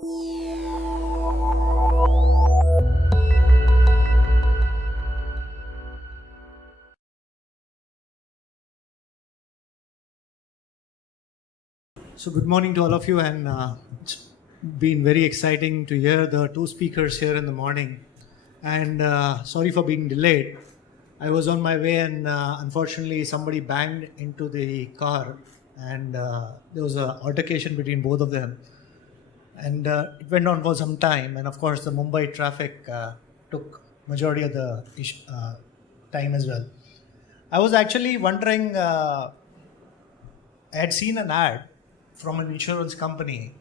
So good morning to all of you, and it's been very exciting to hear the two speakers here in the morning. And sorry for being delayed. I was on my way, and unfortunately somebody banged into the car, and there was an altercation between both of them. And it went on for some time, and of course the Mumbai traffic took majority of the time as well. I was actually wondering, I had seen an ad from an insurance company.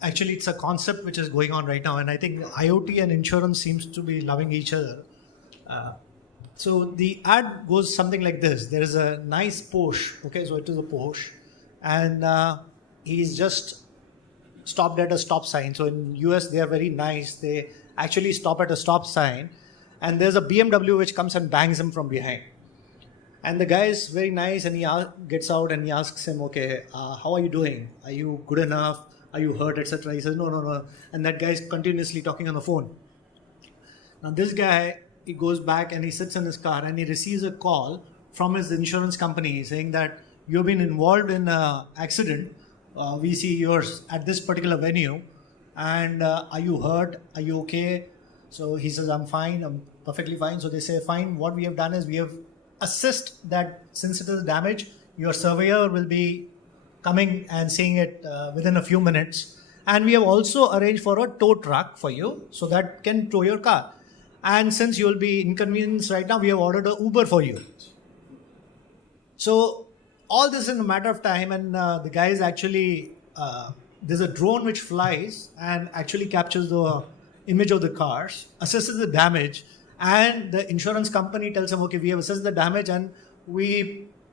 Actually, it's a concept which is going on right now, and I think IoT and insurance seems to be loving each other. So the ad goes something like this. There is a nice Porsche, okay, so it is a Porsche, and he's just stopped at a stop sign. So in US, they are very nice. They actually stop at a stop sign, and there's a BMW which comes and bangs him from behind. And the guy is very nice, and he gets out and he asks him, okay, how are you doing? Are you good enough? Are you hurt, etc.? He says, no. And that guy is continuously talking on the phone. Now this guy, he goes back and he sits in his car and he receives a call from his insurance company saying that you've been involved in an accident. We see yours at this particular venue. And are you hurt? Are you okay? So he says, I'm fine. I'm perfectly fine. So they say, fine. What we have done is we have assist that since it is damage, your surveyor will be coming and seeing it within a few minutes. And we have also arranged for a tow truck for you so that can tow your car. And since you will be inconvenienced right now, we have ordered an Uber for you. So all this in a matter of time, and the guy is actually, there's a drone which flies and actually captures the image of the cars, assesses the damage, and the insurance company tells him, okay, we have assessed the damage and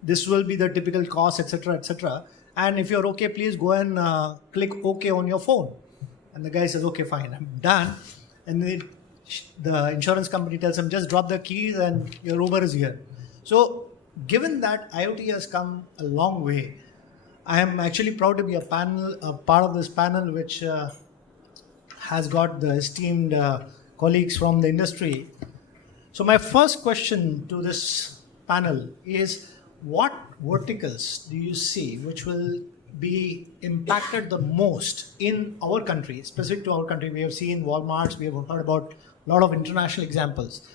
this will be the typical cost, etc., etc. And if you're okay, please go and click OK on your phone. And the guy says, okay, fine, I'm done. And the insurance company tells him, just drop the keys and your Uber is here. So given that IoT has come a long way, I am actually proud to be a part of this panel which has got the esteemed colleagues from the industry. So my first question to this panel is, what verticals do you see which will be impacted the most in our country, specific to our country? We have seen Walmarts, we have heard about a lot of international examples.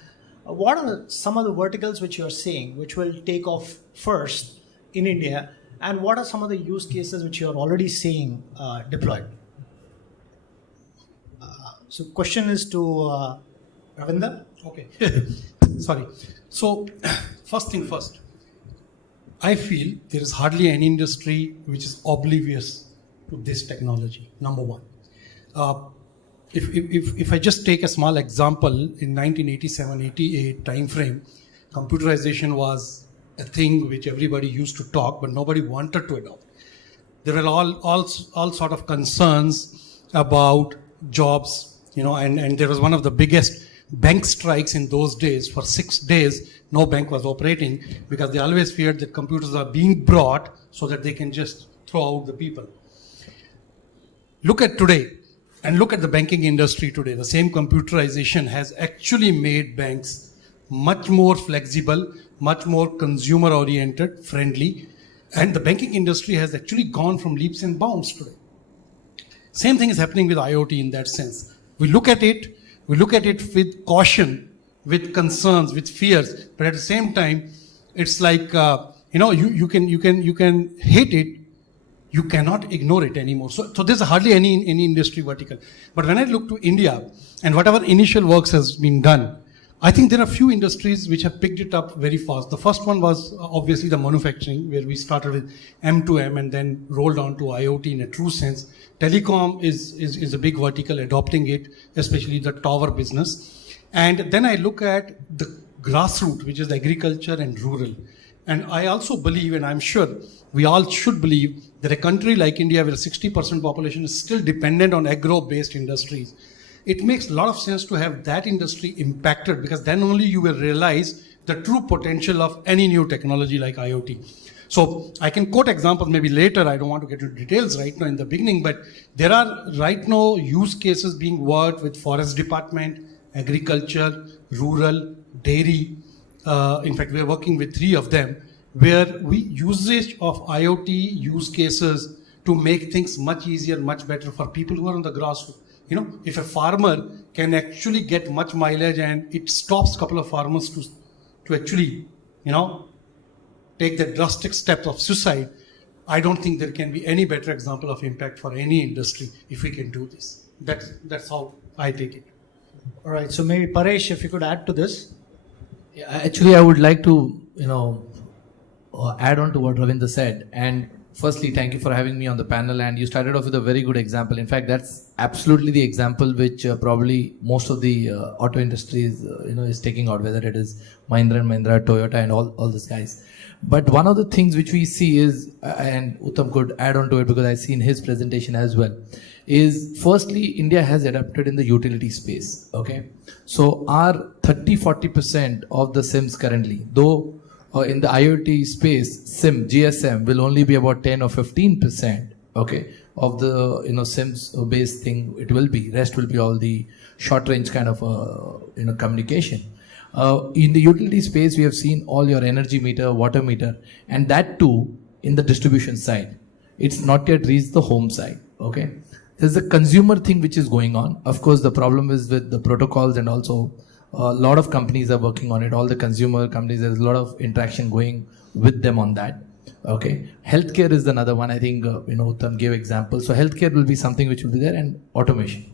What are some of the verticals which you are seeing which will take off first in India, and what are some of the use cases which you are already seeing deployed? So question is to Ravinder. Okay, sorry. So first thing first, I feel there is hardly any industry which is oblivious to this technology, number one. If I just take a small example, in 1987-88 time frame, computerization was a thing which everybody used to talk, but nobody wanted to adopt. There were all sort of concerns about jobs, and there was one of the biggest bank strikes in those days. For 6 days, no bank was operating because they always feared that computers are being brought so that they can just throw out the people. Look at today and look at the banking industry today. The same computerization has actually made banks much more flexible, much more consumer oriented, friendly, and the banking industry has actually gone from leaps and bounds today. Same thing is happening with IoT in that sense. We look at it with caution, with concerns, with fears, but at the same time, it's like you can hate it, you cannot ignore it anymore. So there's hardly any industry vertical. But when I look to India and whatever initial works has been done, I think there are few industries which have picked it up very fast. The first one was obviously the manufacturing, where we started with M2M and then rolled on to IoT in a true sense. Telecom is a big vertical adopting it, especially the tower business. And then I look at the grassroots, which is agriculture and rural. And I also believe, and I'm sure we all should believe, that a country like India, where 60% population is still dependent on agro-based industries, it makes a lot of sense to have that industry impacted, because then only you will realize the true potential of any new technology like IoT. So I can quote examples maybe later. I don't want to get into details right now in the beginning, but there are right now use cases being worked with forest department, agriculture, rural, dairy. In fact, we are working with 3 of them where we usage of IoT use cases to make things much easier, much better for people who are on the grassroots. You know, if a farmer can actually get much mileage and it stops a couple of farmers to actually, you know, take the drastic steps of suicide, I don't think there can be any better example of impact for any industry if we can do this. That's how I take it. All right. So maybe Paresh, if you could add to this. Yeah, actually, I would like to, add on to what Ravindra said. And firstly, thank you for having me on the panel. And you started off with a very good example. In fact, that's absolutely the example which probably most of the auto industry is taking out, whether it is Mahindra and Mahindra, Toyota, and all these guys. But one of the things which we see is, and Uttam could add on to it because I've seen his presentation as well, is firstly, India has adapted in the utility space. Okay. So our 30-40% of the SIMs currently, though in the IoT space, SIM, GSM will only be about 10 or 15%, okay, of the, SIMs based thing it will be. Rest will be all the short range kind of, communication. In the utility space, we have seen all your energy meter, water meter, and that too in the distribution side. It's not yet reached the home side, okay. There's a consumer thing which is going on. Of course, the problem is with the protocols, and also a lot of companies are working on it. All the consumer companies, there's a lot of interaction going with them on that. Okay. Healthcare is another one. I think, Uttam gave examples. So healthcare will be something which will be there, and automation.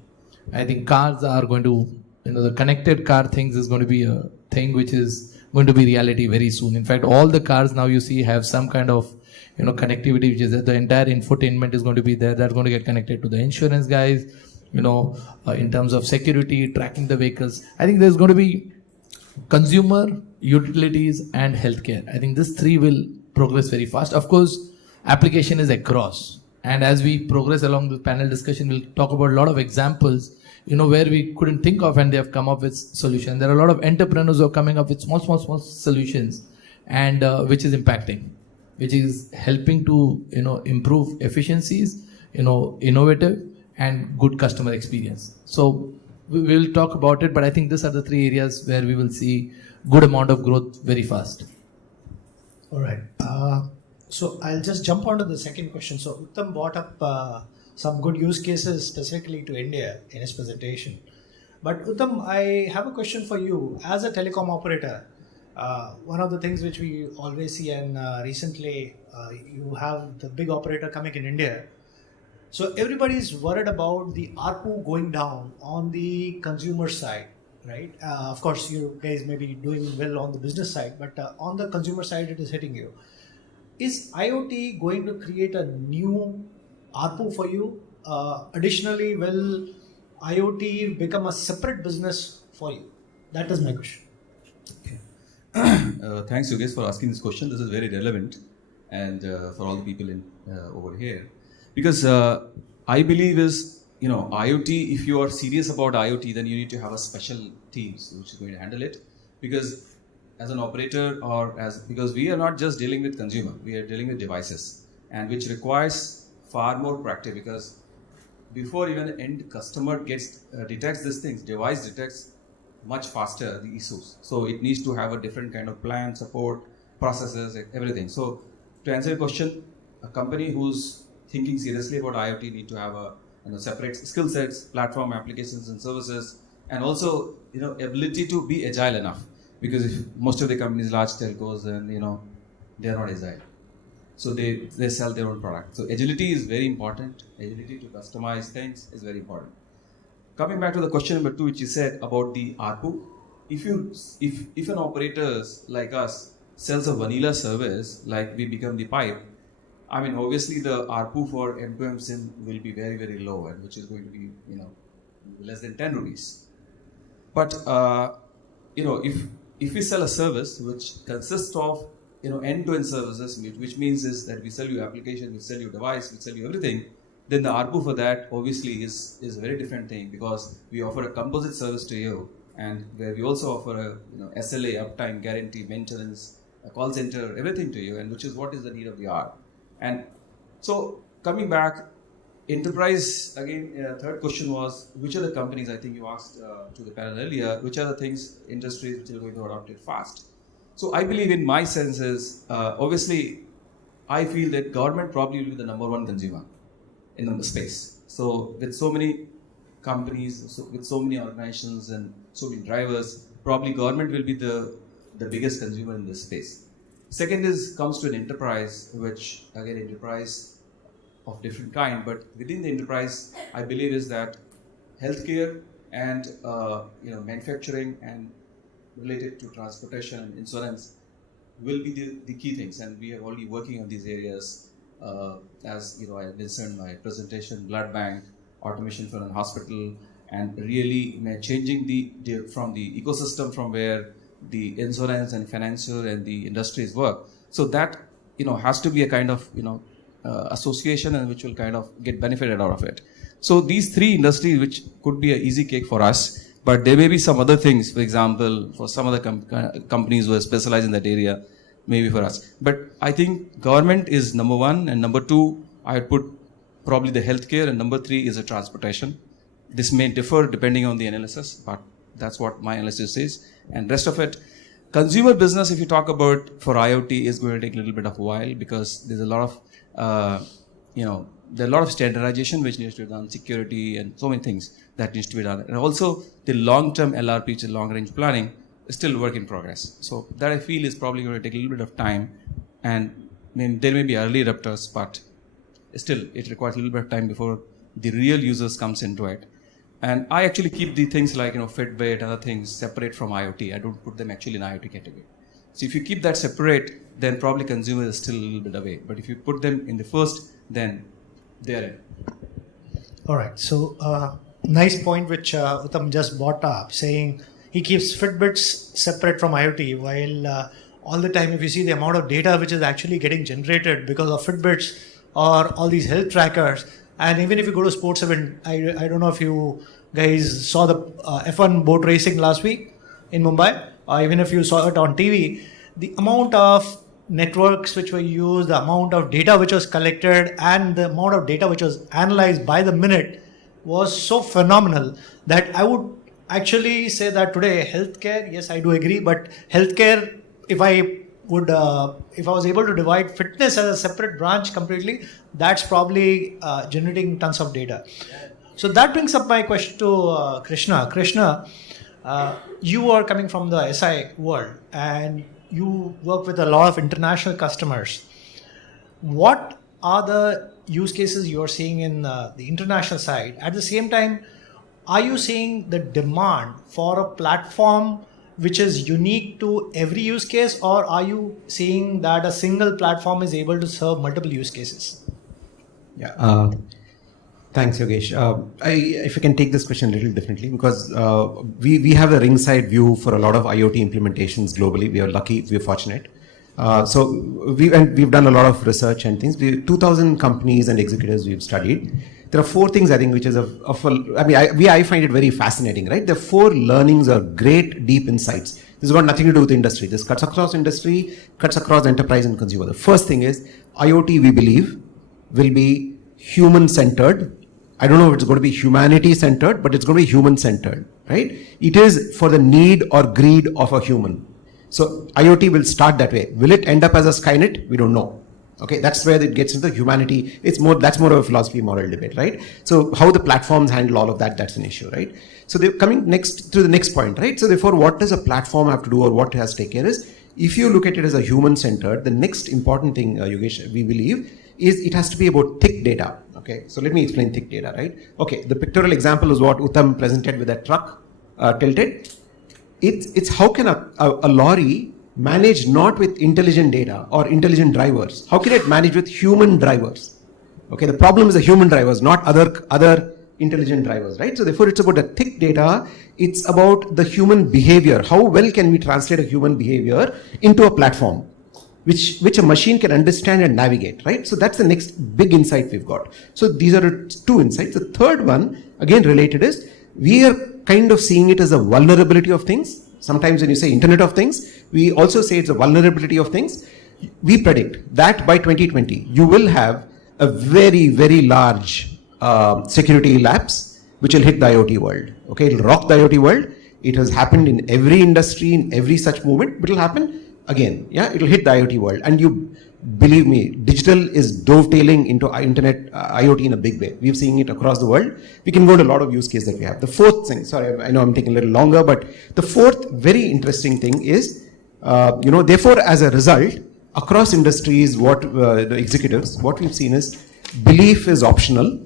I think cars are going to, the connected car things is going to be a thing which is going to be reality very soon. In fact, all the cars now you see have some kind of connectivity, which is that the entire infotainment is going to be there. That's going to get connected to the insurance guys, in terms of security, tracking the vehicles. I think there's going to be consumer, utilities, and healthcare. I think these 3 will progress very fast. Of course, application is across. And as we progress along the panel discussion, we'll talk about a lot of examples, where we couldn't think of, and they have come up with solutions. There are a lot of entrepreneurs who are coming up with small solutions, and which is impacting, which is helping to improve efficiencies, innovative and good customer experience. So we will talk about it, but I think these are the 3 areas where we will see good amount of growth very fast. All right. So I'll just jump onto the second question. So Uttam brought up some good use cases specifically to India in his presentation. But Uttam, I have a question for you. As a telecom operator, one of the things which we always see, and recently you have the big operator coming in India. So everybody is worried about the ARPU going down on the consumer side, right? Of course, you guys may be doing well on the business side, but on the consumer side, it is hitting you. Is IoT going to create a new ARPU for you? Additionally, will IoT become a separate business for you? That is my question. Thanks, Yogesh, for asking this question. This is very relevant, and for all the people in over here, because I believe is IoT. If you are serious about IoT, then you need to have a special teams which is going to handle it, because as an operator because we are not just dealing with consumer, we are dealing with devices, and which requires far more practice, because before even the end customer detects these things, device detects much faster the issues. So it needs to have a different kind of plan, support, processes, everything. So to answer your question, a company who's thinking seriously about IoT need to have a separate skill sets, platform, applications and services, and also ability to be agile enough. Because if most of the companies, large telcos, and they are not agile, so they sell their own product. So agility is very important. Agility to customize things is very important. Coming back to the question number 2, which you said about the ARPU, if an operator like us sells a vanilla service, like we become the pipe, I mean, obviously the ARPU for M2M SIM will be very, very low, and which is going to be less than 10 rupees. But if we sell a service which consists of end-to-end services, which means is that we sell you application, we sell you device, we sell you everything, then the ARPU for that obviously is a very different thing, because we offer a composite service to you, and where we also offer a SLA, uptime, guarantee, maintenance, a call center, everything to you, and which is what is the need of the hour. And so coming back, enterprise, again, third question was, which are the companies, I think you asked to the panel earlier, which are the things, industries which are going to adopt it fast? So I believe in my sense is, obviously, I feel that government probably will be the number one consumer in the space. So with so many companies, with so many organizations and so many drivers, probably government will be the biggest consumer in this space. Second comes to an enterprise, which again, enterprise of different kind, but within the enterprise, I believe is that healthcare and manufacturing and related to transportation and insurance will be the key things, and we are already working on these areas. As I mentioned in my presentation, blood bank, automation for a hospital, and really changing from the ecosystem from where the insurance and financial and the industries work. So that has to be a kind of association, and which will kind of get benefited out of it. So these three industries, which could be an easy cake for us, but there may be some other things, for example, for some other companies who are specialized in that area, maybe for us. But I think government is number one, and number two, I would put probably the healthcare, and number three is the transportation. This may differ depending on the analysis, but that's what my analysis says. And rest of it, consumer business, if you talk about for IoT, is going to take a little bit of a while, because there's a lot of there are a lot of standardization which needs to be done, security and so many things that needs to be done. And also the long-term LRP, which is long-range planning, is still a work in progress. So that I feel is probably going to take a little bit of time, and there may be early adopters, but still it requires a little bit of time before the real users comes into it. And I actually keep the things like Fitbit, other things separate from IoT. I don't put them actually in IoT category. So if you keep that separate, then probably consumer is still a little bit away. But if you put them in the first, then they're in. All right. So nice point which Uttam just brought up, saying he keeps Fitbits separate from IoT, while all the time if you see the amount of data which is actually getting generated because of Fitbits or all these health trackers, and even if you go to sports event, I don't know if you guys saw the F1 boat racing last week in Mumbai, or even if you saw it on TV, the amount of networks which were used, the amount of data which was collected, and the amount of data which was analyzed by the minute was so phenomenal that I would actually say that today healthcare, yes, I do agree, but healthcare, if I was able to divide fitness as a separate branch completely, that's probably generating tons of data. So that brings up my question to Krishna. Krishna, you are coming from the SI world and you work with a lot of international customers. What are the use cases you are seeing in the international side? At the same time, are you seeing the demand for a platform which is unique to every use case, or are you seeing that a single platform is able to serve multiple use cases? Yeah. Thanks, Yogesh. If I can take this question a little differently, because we have a ringside view for a lot of IoT implementations globally. We are lucky, we are fortunate. So we've done a lot of research and things. 2,000 companies and executives we've studied. There are four things I think which is I find it very fascinating, right? The four learnings are great, deep insights. This has got nothing to do with industry. This cuts across industry, cuts across enterprise and consumer. The first thing is IoT, we believe, will be human-centered. I don't know if it's going to be humanity-centered, but it's going to be human-centered, right? It is for the need or greed of a human. So IoT will start that way. Will it end up as a Skynet? We don't know. Okay, that's where it gets into humanity. That's more of a philosophy, moral debate, right? So how the platforms handle all of that, that's an issue, right? So they're coming next to the next point, right? So therefore, what does a platform have to do, or what it has to take care is, if you look at it as a human-centered, the next important thing, Yogesh, we believe, is it has to be about thick data. Okay, so let me explain thick data, right? Okay, the pictorial example is what Uttam presented with that truck tilted. It's how can a lorry manage not with intelligent data or intelligent drivers? How can it manage with human drivers? Okay, the problem is the human drivers, not other intelligent drivers, right? So therefore, it's about the thick data. It's about the human behavior. How well can we translate a human behavior into a platform which a machine can understand and navigate, right? So that's the next big insight we've got. So these are two insights. The third one, again related, is we are kind of seeing it as a vulnerability of things Sometimes when you say Internet of Things, we also say it's a vulnerability of things. We predict that by 2020, you will have a very, very large security lapse, which will hit the IoT world. Okay, it'll rock the IoT world. It has happened in every industry, in every such movement, but it'll happen again. Yeah, it'll hit the IoT world. And you believe me, digital is dovetailing into internet IoT in a big way. We've seen it across the world. We can go to a lot of use cases that we have. The fourth thing, sorry, I know I'm taking a little longer, but the fourth very interesting thing is, therefore, as a result, across industries, the executives, what we've seen is belief is optional,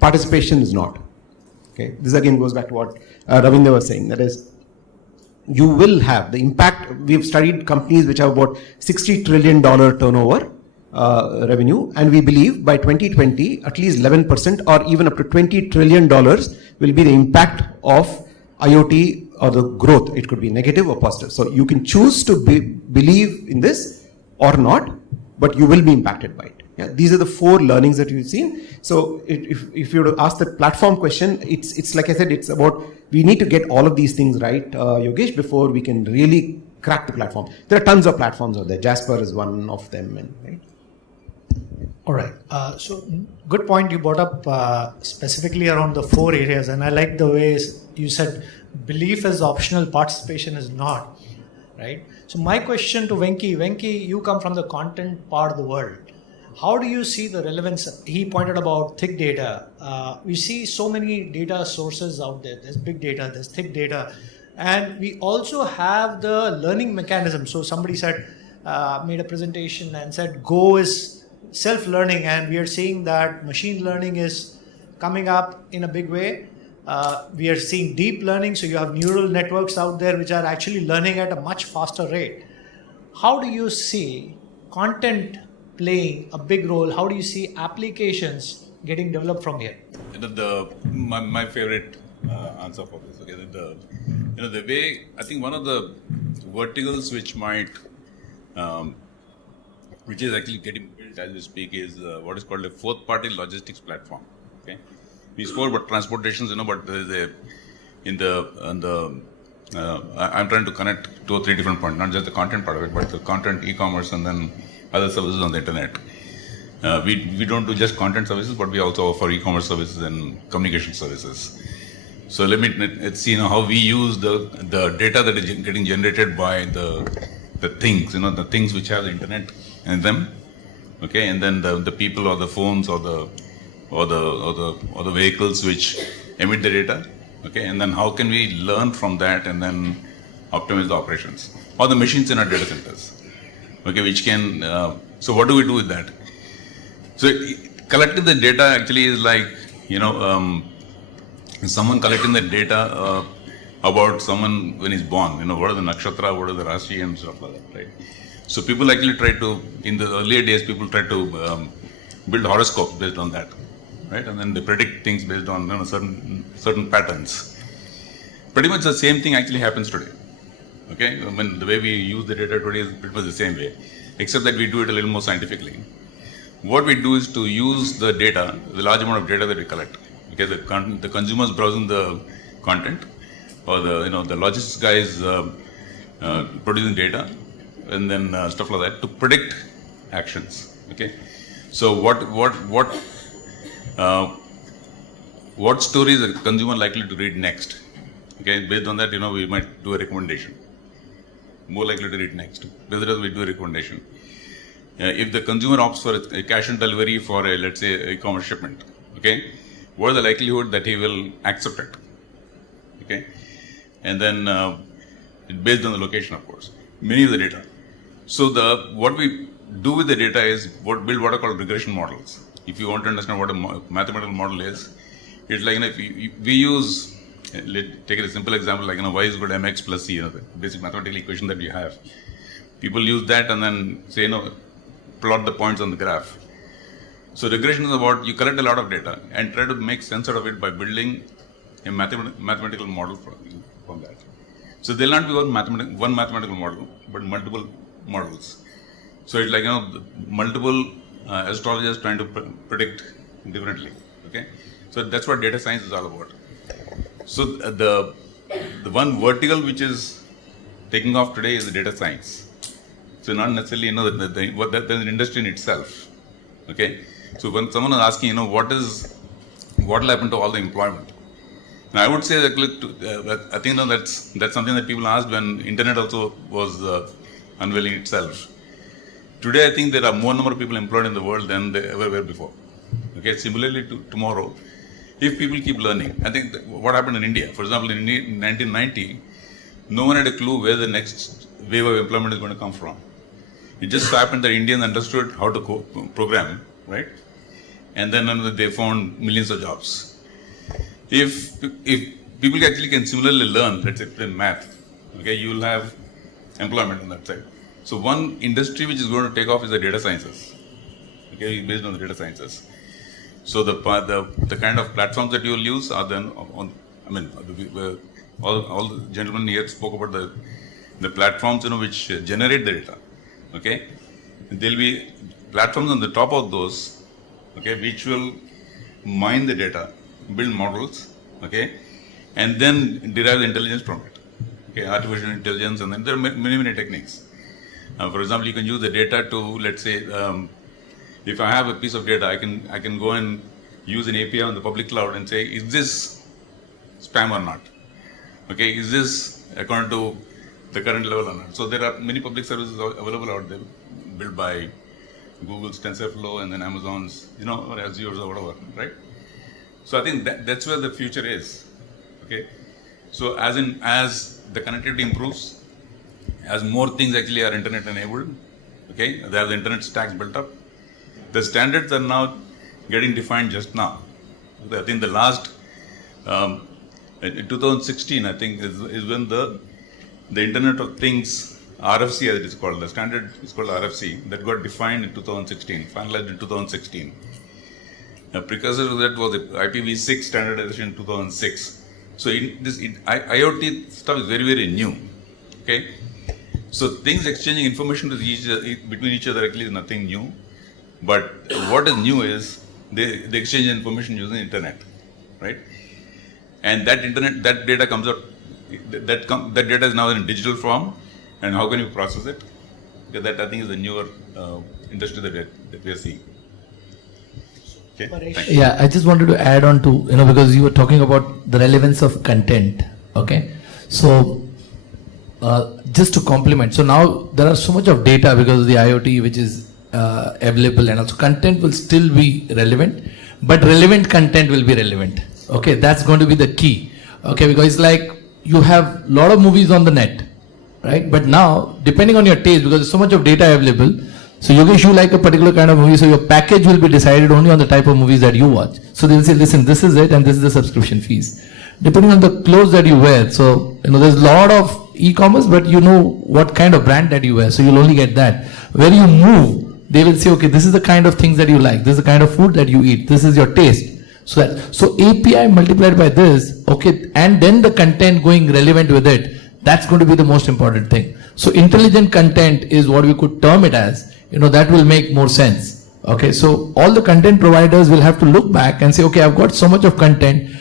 participation is not. Okay, this again goes back to what Ravinder was saying. That is, you will have the impact. We've studied companies which have about $60 trillion turnover revenue, and we believe by 2020, at least 11% or even up to $20 trillion will be the impact of IoT or the growth. It could be negative or positive. So you can choose to believe in this or not, but you will be impacted by it. Yeah, these are the 4 learnings that you've seen. So if you were to ask the platform question, it's like I said, it's about we need to get all of these things right, Yogesh, before we can really crack the platform. There are tons of platforms out there. Jasper is one of them, right? All right. So good point you brought up specifically around the 4 areas, and I like the way you said belief is optional, participation is not. Right. So my question to Venki, you come from the content part of the world. How do you see the relevance? He pointed about thick data. We see so many data sources out there. There's big data, there's thick data. And we also have the learning mechanism. So somebody said, made a presentation and said, Go is self-learning. And we are seeing that machine learning is coming up in a big way. We are seeing deep learning. So you have neural networks out there which are actually learning at a much faster rate. How do you see content playing a big role? How do you see applications getting developed from here? My favorite answer for this. Okay, the way I think one of the verticals which is actually getting built as we speak is what is called a fourth-party logistics platform. Okay, we spoke about transportations, but there is I'm trying to connect 2 or 3 different points, not just the content part of it, but the content, e-commerce, and then other services on the internet. We don't do just content services, but we also offer e-commerce services and communication services. So let's see how we use the data that is getting generated by the things, the things which have the internet in them. Okay, and then the people or the phones or the vehicles which emit the data. Okay, and then how can we learn from that and then optimize the operations or the machines in our data centers. Okay, which can, so what do we do with that? So collecting the data actually is like, someone collecting the data about someone when he's born, what are the nakshatra, what are the rashi and stuff like that, right? So people actually try to, in the earlier days, people try to build horoscopes based on that, right? And then they predict things based on certain patterns. Pretty much the same thing actually happens today. Okay, when the way we use the data today is pretty much the same way, except that we do it a little more scientifically. What we do is to use the data, the large amount of data that we collect. Okay, the consumers browsing the content, or the logistics guys producing data, and then stuff like that to predict actions. Okay, so what story is a consumer likely to read next? Okay, based on that, we might do a recommendation. More likely to read next. Based on that, we do a recommendation. If the consumer opts for a cash on delivery for let's say, e-commerce shipment, okay, what is the likelihood that he will accept it? Okay, and then based on the location, of course, many of the data. So what we do with the data is build what are called regression models. If you want to understand what a mathematical model is, it's like if we use. Take a simple example like y is equal to mx plus c, the basic mathematical equation that we have. People use that and then say plot the points on the graph. So regression is about you collect a lot of data and try to make sense out of it by building a mathematical model from that. So there'll not be one mathematical model, but multiple models. So it's like multiple astrologers trying to predict differently. Okay, so that's what data science is all about. So the one vertical which is taking off today is data science. So not necessarily, that's an industry in itself. Okay. So when someone is asking, what will happen to all the employment? Now I would say that, I think that's something that people asked when internet also was unveiling itself. Today, I think there are more number of people employed in the world than there ever were before. Okay. Similarly, tomorrow, if people keep learning, I think what happened in India, for example, in 1990, no one had a clue where the next wave of employment is going to come from. It just so happened that Indians understood how to program, right? And then they found millions of jobs. If people actually can similarly learn, let's say in math, okay, you will have employment on that side. So one industry which is going to take off is the data sciences. Okay, based on the data sciences. So the kind of platforms that you will use are then all the gentlemen here spoke about the platforms which generate the data. Okay, there'll be platforms on the top of those, okay, which will mine the data, build models, okay, and then derive the intelligence from it. Okay, artificial intelligence, and then there are many techniques. For example, you can use the data to, let's say, if I have a piece of data, I can go and use an API on the public cloud and say, is this spam or not? Okay, is this according to the current level or not? So there are many public services available out there, built by Google's TensorFlow and then Amazon's, or Azure's or whatever, right? So I think that's where the future is. Okay, so as the connectivity improves, as more things actually are internet enabled, okay, they have the internet stacks built up. The standards are now getting defined just now. I think the last, in 2016, I think is when the Internet of Things, RFC as it is called, the standard is called RFC, that got defined in 2016, finalized in 2016. A precursor to that was the IPv6 standardization in 2006. So IoT stuff is very, very new. Okay. So things exchanging information between each other actually is nothing new. But what is new is they exchange information using the internet, right? And that data comes out, that data is now in digital form, and how can you process it? Because that I think is the newer industry that we are seeing. Okay. Yeah, I just wanted to add on to, because you were talking about the relevance of content. Okay. So just to complement, so now there are so much of data because of the IoT which is available, and also content will still be relevant, but relevant content will be relevant. Okay, that's going to be the key. Okay, because it's like you have a lot of movies on the net, right? But now, depending on your taste, because there's so much of data available, so Yogesh, you like a particular kind of movie, so your package will be decided only on the type of movies that you watch. So they'll say, listen, this is it, and this is the subscription fees. Depending on the clothes that you wear, so there's a lot of e-commerce, but you know what kind of brand that you wear, so you'll only get that. Where you move, they will say, okay, this is the kind of things that you like, this is the kind of food that you eat, this is your taste. So API multiplied by this, okay, and then the content going relevant with it, that's going to be the most important thing. So intelligent content is what we could term it as, that will make more sense. Okay, so all the content providers will have to look back and say, okay, I've got so much of content,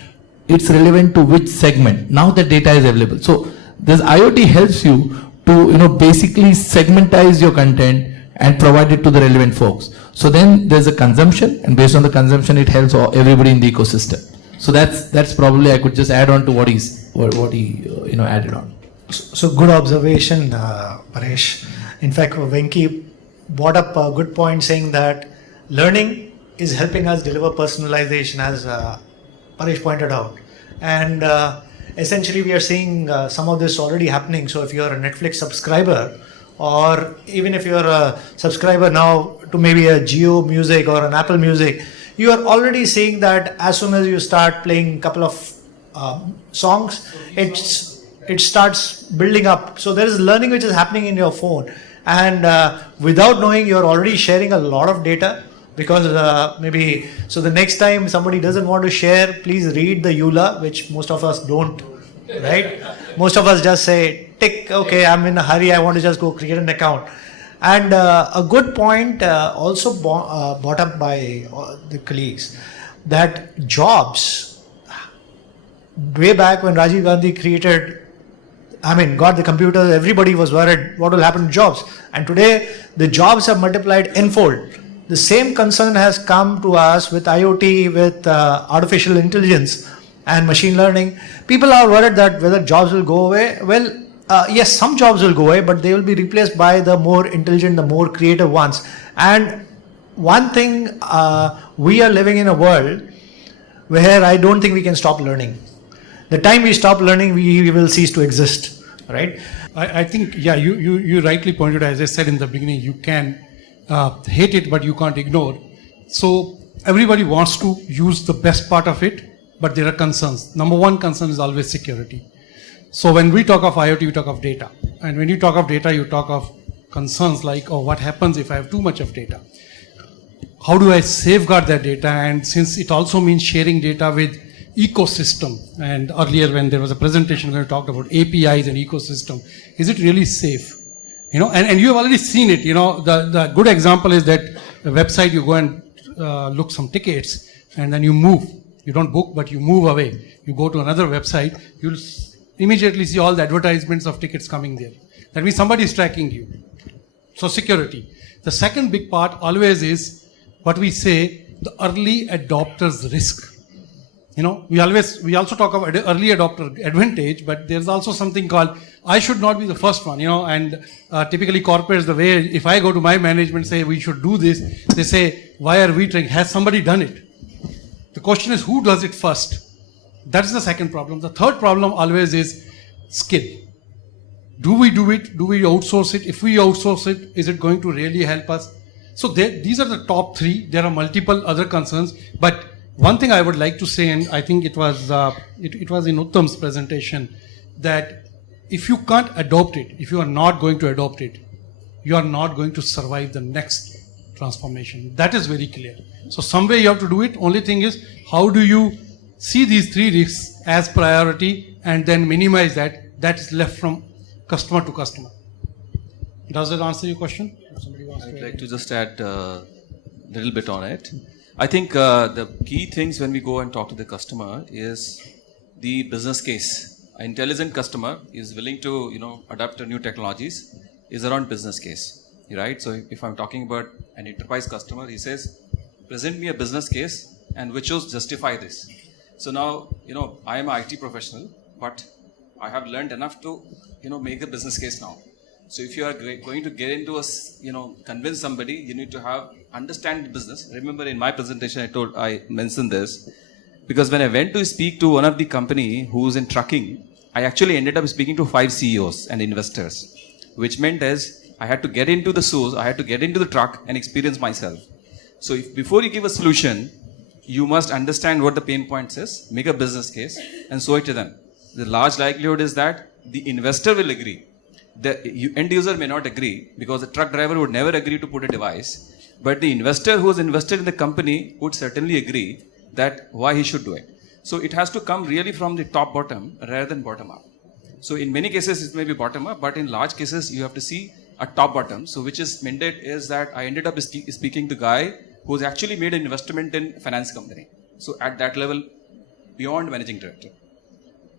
it's relevant to which segment. Now the data is available. So this IoT helps you to, basically segmentize your content and provide it to the relevant folks. So then there's a consumption, and based on the consumption, it helps everybody in the ecosystem. So that's probably, I could just add on to what he added on. So good observation, Paresh. In fact, Venki brought up a good point saying that learning is helping us deliver personalization, as Paresh pointed out. And essentially we are seeing some of this already happening. So if you're a Netflix subscriber, or even if you're a subscriber now to maybe a Jio Music or an Apple Music, you are already seeing that as soon as you start playing a couple of songs, it starts building up. So there is learning which is happening in your phone, and without knowing, you're already sharing a lot of data. Because so the next time somebody doesn't want to share, please read the EULA, which most of us don't, right? Most of us just say, tick, okay, I'm in a hurry, I want to just go create an account. And a good point also brought up by the colleagues, that jobs, way back when Rajiv Gandhi created I mean, got the computers, everybody was worried what will happen to jobs. And today, the jobs have multiplied tenfold. The same concern has come to us with IoT, with artificial intelligence and machine learning. People are worried that whether jobs will go away. Well, yes, some jobs will go away, but they will be replaced by the more intelligent, the more creative ones. And one thing, we are living in a world where I don't think we can stop learning. The time we stop learning, we will cease to exist, right? I think, yeah, you rightly pointed, as I said in the beginning, you can hate it, but you can't ignore. So everybody wants to use the best part of it, but there are concerns. Number one concern is always security. So when we talk of IoT, we talk of data. And when you talk of data, you talk of concerns like, oh, what happens if I have too much of data? How do I safeguard that data? And since it also means sharing data with ecosystem, and earlier when there was a presentation where we talked about APIs and ecosystem, is it really safe? You know, and you have already seen it. You know, the good example is that the website, you go and look some tickets, and then you move. You don't book, but you move away. You go to another website, you'll immediately see all the advertisements of tickets coming there. That means somebody is tracking you. So security. The second big part always is what we say, the early adopters risk. You know, we also talk about early adopter advantage, but there's also something called, I should not be the first one, you know, and typically corporates, the way, if I go to my management, say we should do this, they say, why are we trying? Has somebody done it? The question is, who does it first? That's the second problem. The third problem always is skill. Do we do it? Do we outsource it? If we outsource it, is it going to really help us? So these are the top three. There are multiple other concerns, but one thing I would like to say, and I think it was in Uttam's presentation, that if you can't adopt it, if you are not going to adopt it, you are not going to survive the next transformation. That is very clear. So some way you have to do it. Only thing is, how do you see these three risks as priority and then minimize that? That is left from customer to customer. Does that answer your question? I'd like to just add a little bit on it. I think the key things when we go and talk to the customer is the business case. An intelligent customer is willing to, you know, adapt to new technologies is around business case, right? So if I'm talking about an enterprise customer, he says, present me a business case and which will justify this. So now, you know, I am an IT professional, but I have learned enough to, you know, make a business case now. So if you are going to get into a, you know, convince somebody, you need to understand the business. Remember in my presentation, I mentioned this because when I went to speak to one of the company who's in trucking, I actually ended up speaking to 5 CEOs and investors, which meant as I had to get into the source, I had to get into the truck and experience myself. So before you give a solution, you must understand what the pain points is, make a business case and show it to them. The large likelihood is that the investor will agree. The end user may not agree because the truck driver would never agree to put a device, but the investor who has invested in the company would certainly agree that why he should do it. So it has to come really from the top bottom rather than bottom up. So in many cases it may be bottom up, but in large cases you have to see a top bottom. So which is mandate is that I ended up speaking to guy who's actually made an investment in finance company. So at that level, beyond managing director.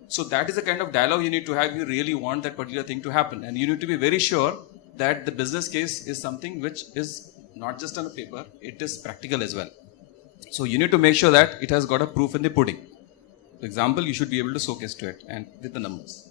So that is the kind of dialogue you need to have. You really want that particular thing to happen. And you need to be very sure that the business case is something which is not just on a paper, it is practical as well. So you need to make sure that it has got a proof in the pudding. For example, you should be able to showcase to it and with the numbers.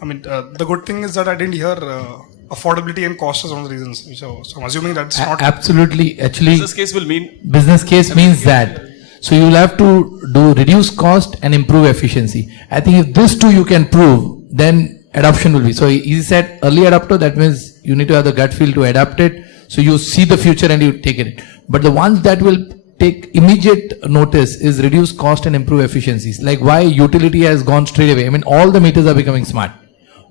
I mean, the good thing is that I didn't hear affordability and cost as one of the reasons. So I'm assuming that's not... Absolutely. Actually, Business case will mean... business case means that. So you will have to do reduce cost and improve efficiency. I think if these two you can prove, then adoption will be. So he said early adopter, that means you need to have the gut feel to adapt it. So you see the future and you take it. But the ones that will take immediate notice is reduce cost and improve efficiencies. Like why utility has gone straight away. I mean, all the meters are becoming smart,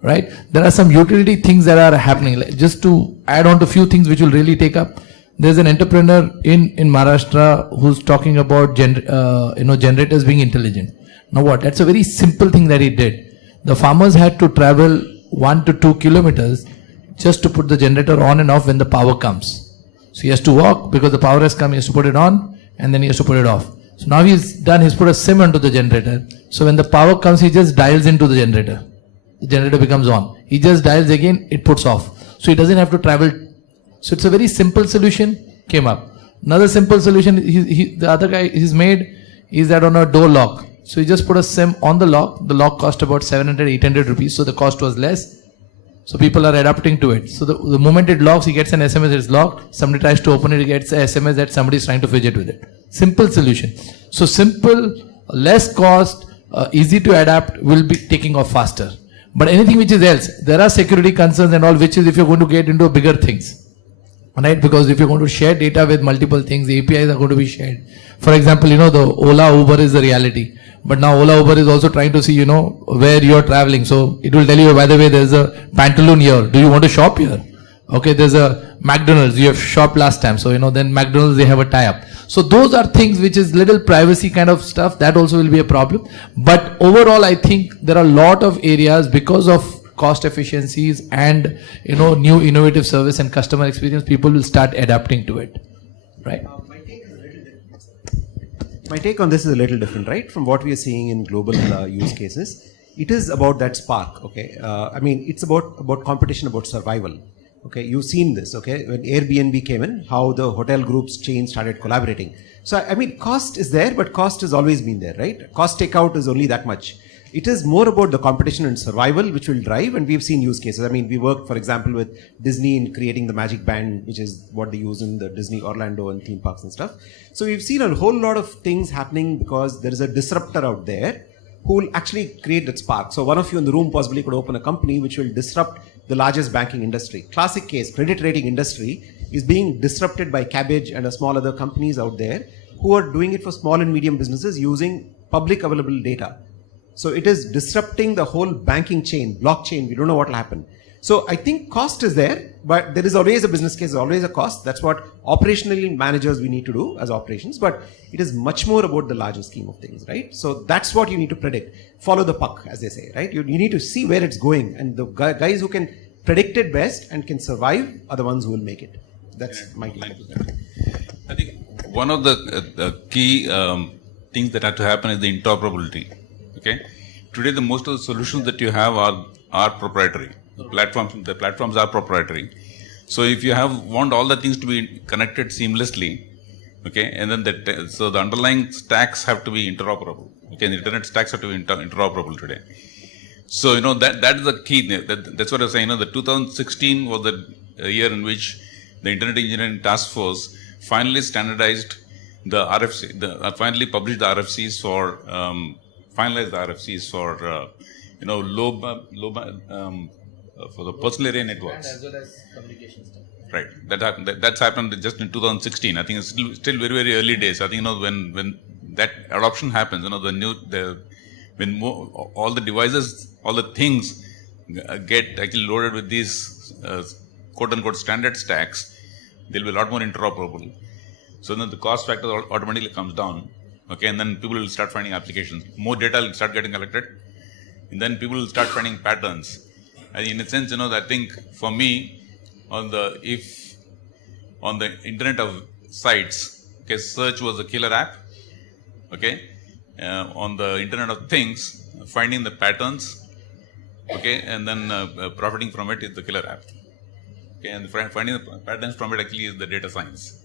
right? There are some utility things that are happening. Like just to add on to a few things which will really take up. There's an entrepreneur in Maharashtra who's talking about generators being intelligent. Now what? That's a very simple thing that he did. The farmers had to travel 1 to 2 kilometers just to put the generator on and off when the power comes. So he has to walk because the power has come, he has to put it on and then he has to put it off. So now he's put a SIM onto the generator. So when the power comes, he just dials into the generator. the generator becomes on. He just dials again, it puts off. So he doesn't have to travel. So it's a very simple solution, came up. Another simple solution, the other guy he's made is that on a door lock. So he just put a SIM on the lock cost about 700, 800 rupees, so the cost was less. So people are adapting to it. So the moment it locks, he gets an SMS, it's locked. Somebody tries to open it, he gets an SMS that somebody is trying to fidget with it. Simple solution. So simple, less cost, easy to adapt, will be taking off faster. But anything which is else, there are security concerns and all, which is if you're going to get into bigger things. Right? Because if you're going to share data with multiple things, the APIs are going to be shared. For example, the Ola Uber is the reality. But now Ola Uber is also trying to see, where you're traveling. So it will tell you, by the way, there's a pantaloon here. Do you want to shop here? Okay, there's a McDonald's. You have shopped last time. So, then McDonald's, they have a tie-up. So those are things which is little privacy kind of stuff. That also will be a problem. But overall, I think there are a lot of areas because of cost efficiencies and, new innovative service and customer experience, people will start adapting to it. Right? My take on this is a little different, right? From what we are seeing in global use cases, it is about that spark, okay? It's about competition, about survival, okay? You've seen this, okay? When Airbnb came in, how the hotel groups chain started collaborating. So, cost is there, but cost has always been there, right? Cost takeout is only that much. It is more about the competition and survival which will drive, and we've seen use cases. We worked, for example, with Disney in creating the Magic Band, which is what they use in the Disney Orlando and theme parks and stuff. So we've seen a whole lot of things happening because there is a disruptor out there who will actually create that spark. So one of you in the room possibly could open a company which will disrupt the largest banking industry. Classic case, credit rating industry is being disrupted by Cabbage and a small other companies out there who are doing it for small and medium businesses using public available data. So it is disrupting the whole banking chain, blockchain. We don't know what will happen. So I think cost is there, but there is always a business case, always a cost. That's what operationally managers we need to do as operations, but it is much more about the larger scheme of things, right? So that's what you need to predict. Follow the puck, as they say, right? You need to see where it's going, and the guys who can predict it best and can survive are the ones who will make it. That's my line to that. I think one of the key things that have to happen is the interoperability. Okay. Today, the most of the solutions that you have are proprietary. The platforms are proprietary. So if you want all the things to be connected seamlessly, okay, and then so the underlying stacks have to be interoperable. Okay, the internet stacks have to be interoperable today. So that is the key. That's what I was saying. The 2016 was the year in which the Internet Engineering Task Force finally standardized the RFC. Finally published the RFCs for. Finalize the RFCs for for the personal area networks. And as well as communication stuff. Right. That's happened just in 2016. I think it's still very, very early days. I think when that adoption happens, when all the devices, all the things get actually loaded with these quote unquote standard stacks, they'll be a lot more interoperable. So then the cost factor automatically comes down. Okay, and then people will start finding applications. More data will start getting collected, and then people will start finding patterns. And in a sense, I think for me, on the Internet of Sites, okay, search was a killer app. Okay, on the Internet of Things, finding the patterns, okay, and then profiting from it is the killer app. Okay, and finding the patterns from it actually is the data science.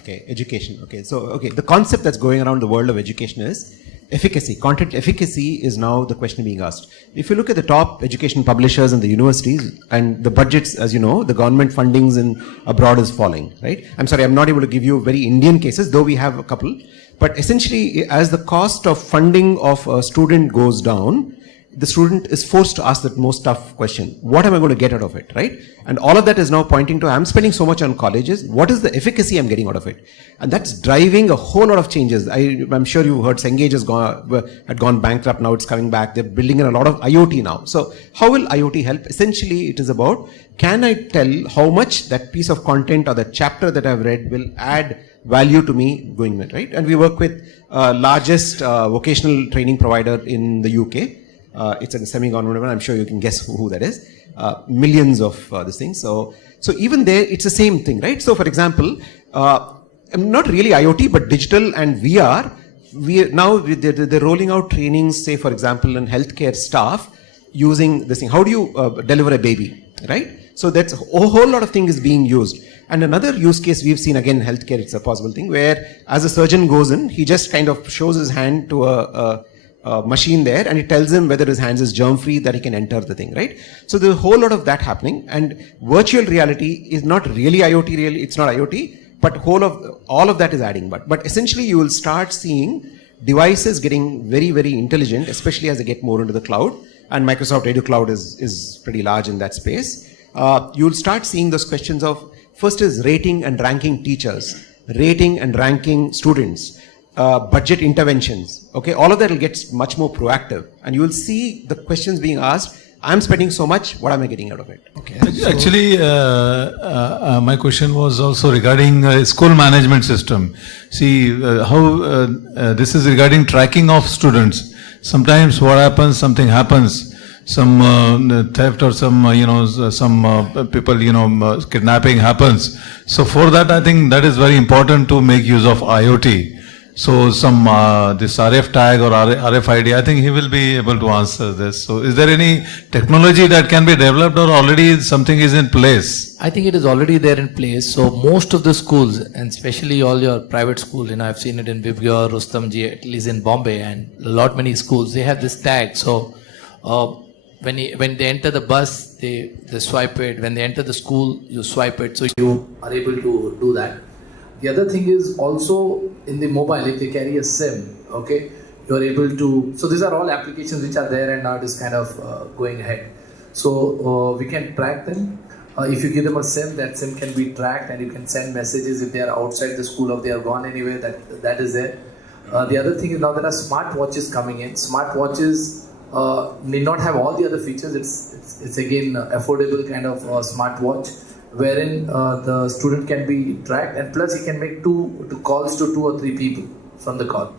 Okay, education. Okay, so the concept that's going around the world of education is efficacy. Content efficacy is now the question being asked. If you look at the top education publishers and the universities and the budgets, as you know, the government fundings in abroad is falling, right? I'm sorry, I'm not able to give you very Indian cases, though we have a couple. But essentially, as the cost of funding of a student goes down, the student is forced to ask that most tough question. What am I going to get out of it, right? And all of that is now pointing to, I'm spending so much on colleges. What is the efficacy I'm getting out of it? And that's driving a whole lot of changes. I'm sure you heard Cengage had gone bankrupt. Now it's coming back. They're building in a lot of IoT now. So how will IoT help? Essentially, it is about, can I tell how much that piece of content or that chapter that I've read will add value to me going there, right? And we work with largest vocational training provider in the UK. It's a semi-government one. I'm sure you can guess who that is. Millions of these things. So even there, it's the same thing, right? So for example, not really IoT, but digital and VR. They're rolling out trainings, say for example, in healthcare staff, using this thing? How do you deliver a baby, right? So that's a whole lot of thing is being used. And another use case we've seen, again, healthcare, it's a possible thing, where as a surgeon goes in, he just kind of shows his hand to a machine there, and it tells him whether his hands is germ free, that he can enter the thing, right? So there's a whole lot of that happening, and virtual reality is not really IoT, really, it's not IoT, but all of that is adding. But essentially you will start seeing devices getting very, very intelligent, especially as they get more into the cloud, and Microsoft Edu Cloud is pretty large in that space. You'll start seeing those questions of, first is rating and ranking teachers, rating and ranking students, budget interventions, okay? All of that will get much more proactive, and you will see the questions being asked, I'm spending so much, what am I getting out of it? Okay. Actually, my question was also regarding school management system. See, how this is regarding tracking of students. Sometimes what happens, something happens, some theft or some, some people, kidnapping happens. So for that, I think that is very important to make use of IoT. So some this RF tag or RFID, I think he will be able to answer this. So is there any technology that can be developed, or already something is in place? I think it is already there in place. So most of the schools, and especially all your private schools, I've seen it in Vibgyor, Rustomji, at least in Bombay, and many schools, they have this tag. So when they enter the bus, they swipe it. When they enter the school, you swipe it. So you are able to do that. The other thing is also in the mobile, if they carry a SIM, okay, you're able to, so these are all applications which are there, and now it is kind of going ahead. So we can track them. If you give them a SIM, that SIM can be tracked, and you can send messages if they are outside the school or they are gone anywhere, that is there. The other thing is now there are smartwatches coming in. Smartwatches need not have all the other features. It's again affordable kind of smartwatch, wherein the student can be tracked, and plus he can make two calls to 2 or 3 people from the call.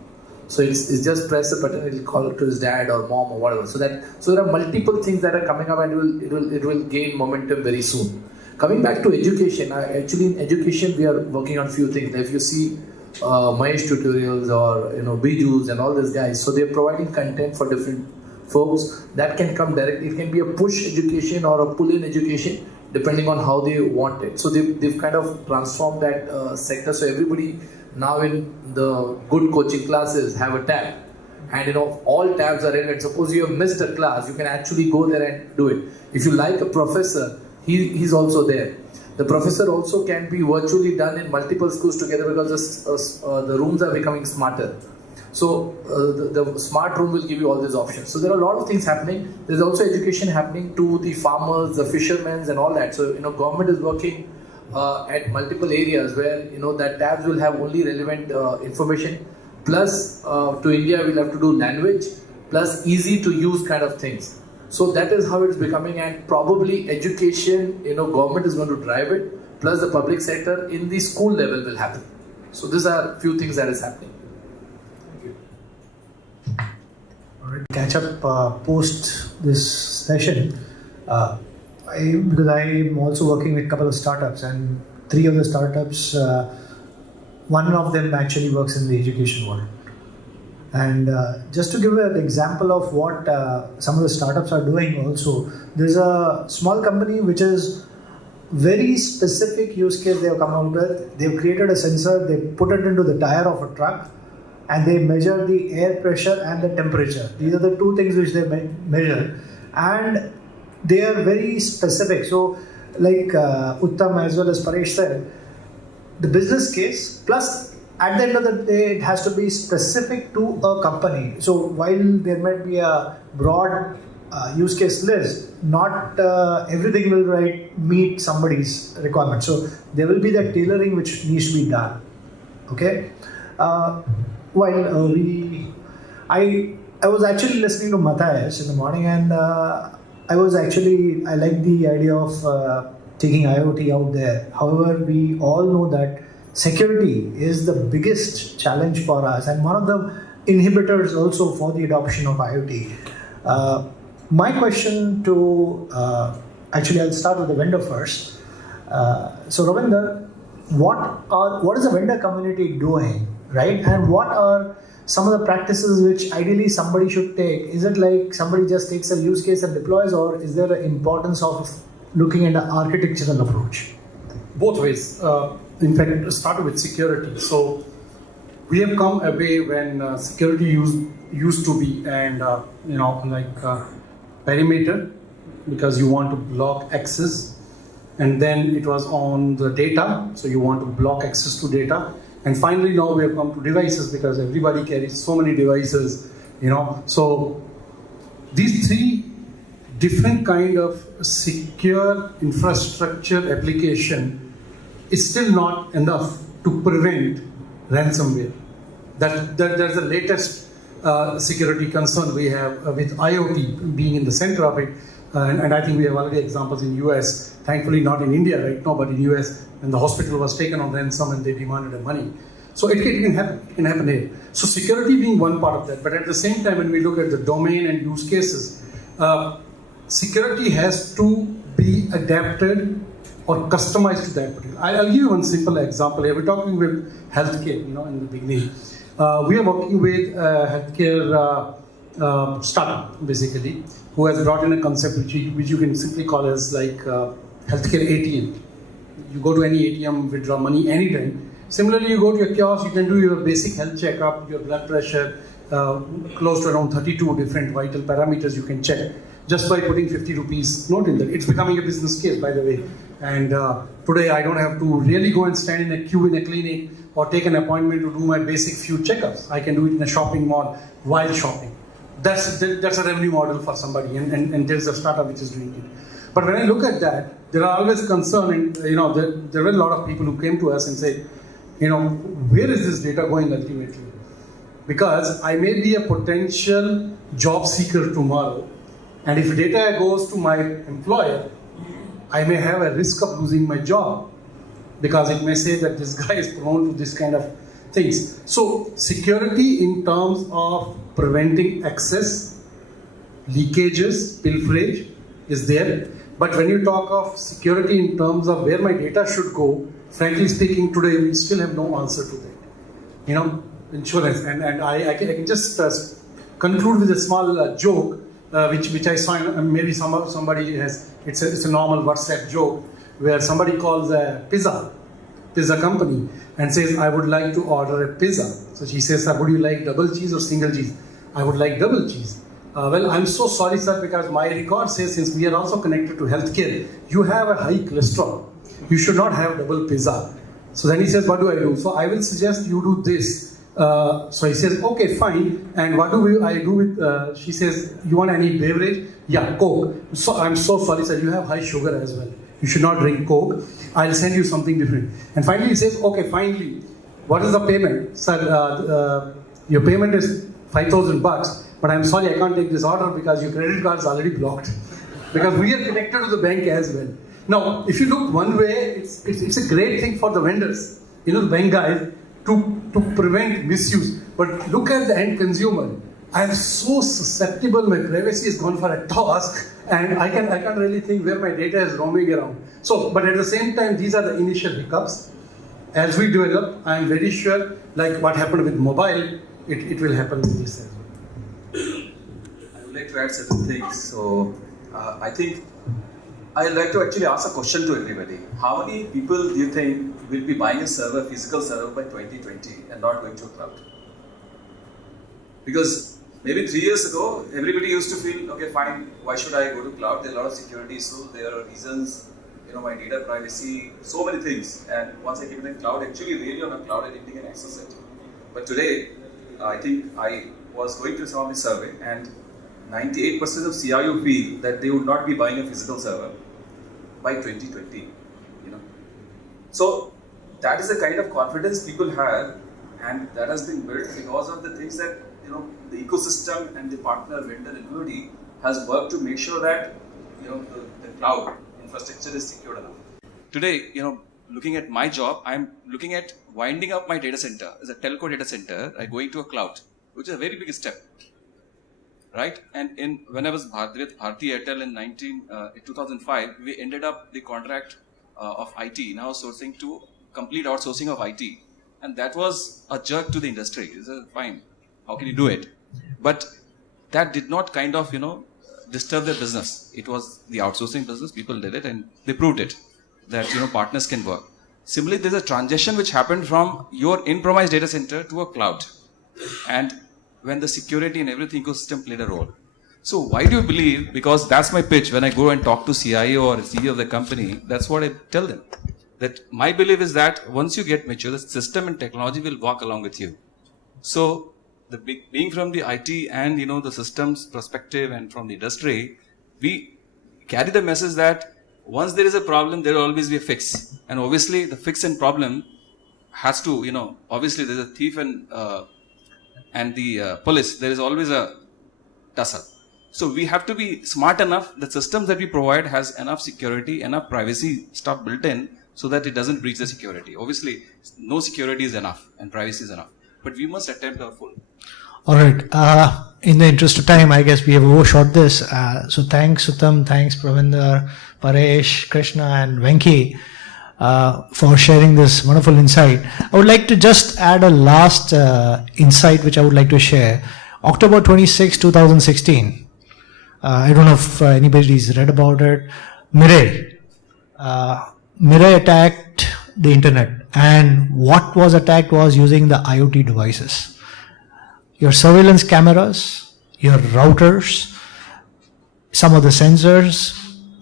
So it's just press a button, it will call to his dad or mom or whatever. So there are multiple things that are coming up, and it will gain momentum very soon. Coming back to education, actually in education we are working on few things. If you see Mahesh tutorials or Bijus and all these guys, so they are providing content for different folks that can come directly. It can be a push education or a pull-in education, depending on how they want it. So they've kind of transformed that sector. So everybody now in the good coaching classes have a tab, and all tabs are relevant. Suppose you have missed a class, you can actually go there and do it. If you like a professor, he's also there. The professor also can be virtually done in multiple schools together, because the rooms are becoming smarter. So the smart room will give you all these options. So there are a lot of things happening. There's also education happening to the farmers, the fishermen, and all that. So government is working at multiple areas where that tabs will have only relevant information. Plus to India we'll have to do language, plus easy to use kind of things. So that is how it's becoming, and probably education, government is going to drive it. Plus the public sector in the school level will happen. So these are few things that is happening. Catch up post this session, because I'm also working with a couple of startups, and 3 of the startups, one of them actually works in the education world. And just to give an example of what some of the startups are doing also, there's a small company which is very specific use case they have come out with. They've created a sensor, they put it into the tire of a truck, and they measure the air pressure and the temperature. These are the 2 things which they measure, and they are very specific. So like Uttam as well as Paresh said, the business case plus at the end of the day it has to be specific to a company. So while there might be a broad use case list, not everything will meet somebody's requirement. So there will be that tailoring which needs to be done. Okay. I was actually listening to Matthias in the morning, and I like the idea of taking IoT out there. However, we all know that security is the biggest challenge for us, and one of the inhibitors also for the adoption of IoT. My question to, actually I'll start with the vendor first. So Ravinder, what is the vendor community doing, right? And what are some of the practices which ideally somebody should take? Is it like somebody just takes a use case and deploys, or is there an importance of looking at an architectural approach? Both ways. In fact, start with security. So we have come a way when security used to be, and perimeter, because you want to block access, and then it was on the data, so you want to block access to data, and finally now we have come to devices, because everybody carries so many devices, So these three different kind of secure infrastructure application is still not enough to prevent ransomware. That's the latest security concern we have with IoT being in the center of it. And I think we have already examples in US, thankfully not in India right now, but in US, when the hospital was taken on ransom and they demanded the money. So it can happen here. So security being one part of that, but at the same time, when we look at the domain and use cases, security has to be adapted or customized to that particular. I'll give you one simple example here. We're talking with healthcare, in the beginning. We are working with a healthcare startup, basically, who has brought in a concept which you can simply call as like healthcare ATM. You go to any ATM, withdraw money anytime. Similarly, you go to your kiosk, you can do your basic health checkup, your blood pressure, close to around 32 different vital parameters you can check just by putting 50 rupees note in there. It's becoming a business case, by the way. And today I don't have to really go and stand in a queue in a clinic or take an appointment to do my basic few checkups. I can do it in a shopping mall while shopping. That's a revenue model for somebody, and there's a startup which is doing it. But when I look at that, there are always concerns, and there were a lot of people who came to us and said, where is this data going ultimately? Because I may be a potential job seeker tomorrow, and if data goes to my employer, I may have a risk of losing my job, because it may say that this guy is prone to this kind of things. So security in terms of preventing access, leakages, pilferage is there. But when you talk of security in terms of where my data should go, frankly speaking, today we still have no answer to that. Insurance. And I can just conclude with a small joke, which I saw, maybe somebody has, it's a normal WhatsApp joke, where somebody calls a pizza company and says, I would like to order a pizza. So she says, sir, would you like double cheese or single cheese? I would like double cheese. Well, I'm so sorry, sir, because my record says, since we are also connected to healthcare, you have a high cholesterol. You should not have double pizza. So then he says, what do I do? So I will suggest you do this. So he says, okay, fine. And what do I do with, she says, you want any beverage? Yeah, Coke. So I'm so sorry, sir, you have high sugar as well. You should not drink Coke. I'll send you something different. And finally he says, okay, finally, what is the payment? Sir, your payment is $5,000, but I'm sorry, I can't take this order because your credit card is already blocked. Because we are connected to the bank as well. Now, if you look one way, it's a great thing for the vendors, the bank guys, to prevent misuse. But look at the end consumer. I am so susceptible, my privacy has gone for a toss, and I can't really think where my data is roaming around. So, but at the same time, these are the initial hiccups. As we develop, I am very sure, like what happened with mobile, it will happen with this as well. I would like to add certain things. So, I think I'd like to actually ask a question to everybody. How many people do you think will be buying a physical server by 2020 and not going to a cloud? Because maybe 3 years ago, everybody used to feel, okay, fine, why should I go to cloud? There are a lot of security issues, there are reasons, my data privacy, so many things. And once I keep it in cloud, actually really on a cloud, anybody can access it. But today, I think I was going through some of the survey, and 98% of CIO feel that they would not be buying a physical server by 2020. So that is the kind of confidence people have, and that has been built because of the things that the ecosystem and the partner vendor community has worked to make sure that the cloud infrastructure is secured enough. Today, looking at my job, I'm looking at winding up my data center as a telco data center, going to a cloud, which is a very big step, right? And when I was with Bharti Airtel in 2005, we ended up the contract of IT, now sourcing to complete outsourcing of IT, and that was a jerk to the industry. It's fine. How can you do it? But that did not kind of, disturb their business. It was the outsourcing business. People did it and they proved it that, partners can work. Similarly, there's a transition which happened from your in-premise data center to a cloud. And when the security and everything ecosystem played a role. So why do you believe, because that's my pitch when I go and talk to CIO or CEO of the company, that's what I tell them. That my belief is that once you get mature, the system and technology will walk along with you. So being from the IT and the systems perspective and from the industry, we carry the message that once there is a problem, there will always be a fix. And obviously the fix and problem has to, obviously there's a thief and the police, there is always a tussle. So we have to be smart enough. The systems that we provide has enough security, enough privacy stuff built in so that it doesn't breach the security. Obviously, no security is enough and privacy is enough. But we must attempt our full. All right. In the interest of time, I guess we have overshot this. So thanks, Uttam. Thanks, Pravinder, Paresh, Krishna, and Venki for sharing this wonderful insight. I would like to just add a last insight which I would like to share. October 26, 2016. I don't know if anybody's read about it. Mirai attacked the internet, and what was attacked was using the IoT devices. Your surveillance cameras, your routers, some of the sensors,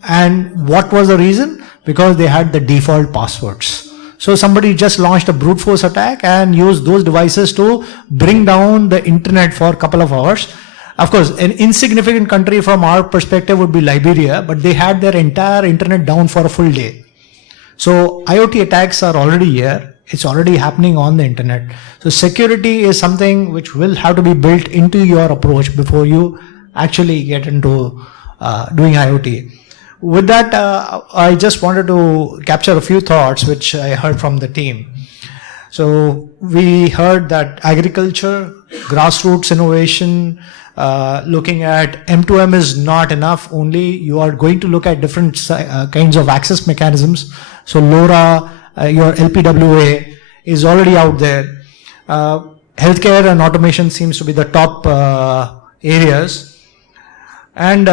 and what was the reason? Because they had the default passwords. So somebody just launched a brute force attack and used those devices to bring down the internet for a couple of hours. Of course, an insignificant country from our perspective would be Liberia, but they had their entire internet down for a full day. So IoT attacks are already here. It's already happening on the internet. So security is something which will have to be built into your approach before you actually get into doing IoT. With that, I just wanted to capture a few thoughts which I heard from the team. So we heard that agriculture, grassroots innovation, looking at M2M is not enough. Only you are going to look at different kinds of access mechanisms. So LoRa, your LPWA is already out there. Healthcare and automation seems to be the top areas. And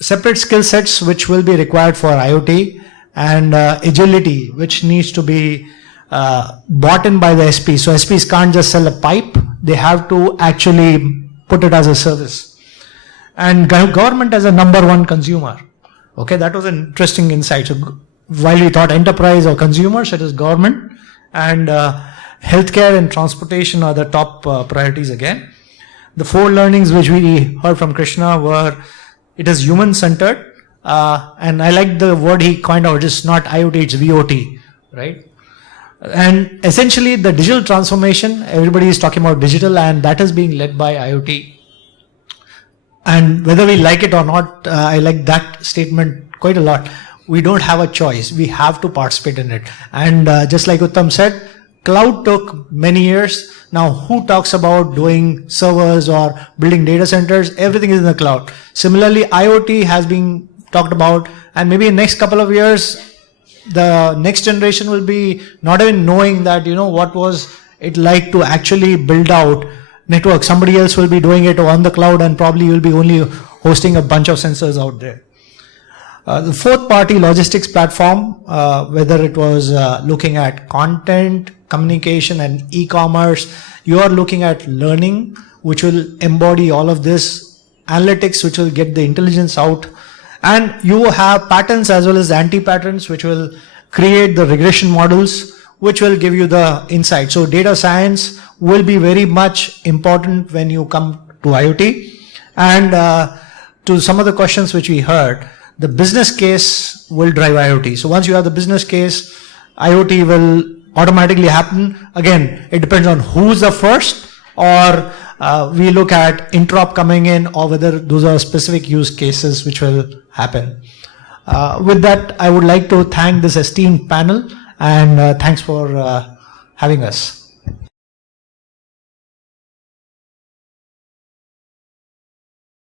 separate skill sets which will be required for IoT, and agility which needs to be bought in by the SP. So SPs can't just sell a pipe. They have to actually put it as a service. And government as a number one consumer. Okay, that was an interesting insight. So while we thought enterprise or consumers, it is government, and healthcare and transportation are the top priorities again. The four learnings which we heard from Krishna were, it is human centered, and I like the word he coined out, it's not IoT, it's VOT, right? And essentially the digital transformation, everybody is talking about digital, and that is being led by IoT. And whether we like it or not, I like that statement quite a lot. We don't have a choice. We have to participate in it. And just like Uttam said, cloud took many years. Now, who talks about doing servers or building data centers? Everything is in the cloud. Similarly, IoT has been talked about, and maybe in the next couple of years, the next generation will be not even knowing that, what was it like to actually build out network. Somebody else will be doing it on the cloud, and probably you'll be only hosting a bunch of sensors out there. The fourth party logistics platform, whether it was looking at content, communication and e-commerce, you are looking at learning, which will embody all of this, analytics, which will get the intelligence out, and you have patterns as well as anti-patterns, which will create the regression models, which will give you the insight. So data science will be very much important when you come to IoT. And to some of the questions which we heard, the business case will drive IoT. So once you have the business case, IoT will automatically happen. Again, it depends on who's the first, or we look at interop coming in, or whether those are specific use cases which will happen. With that, I would like to thank this esteemed panel, and thanks for having us.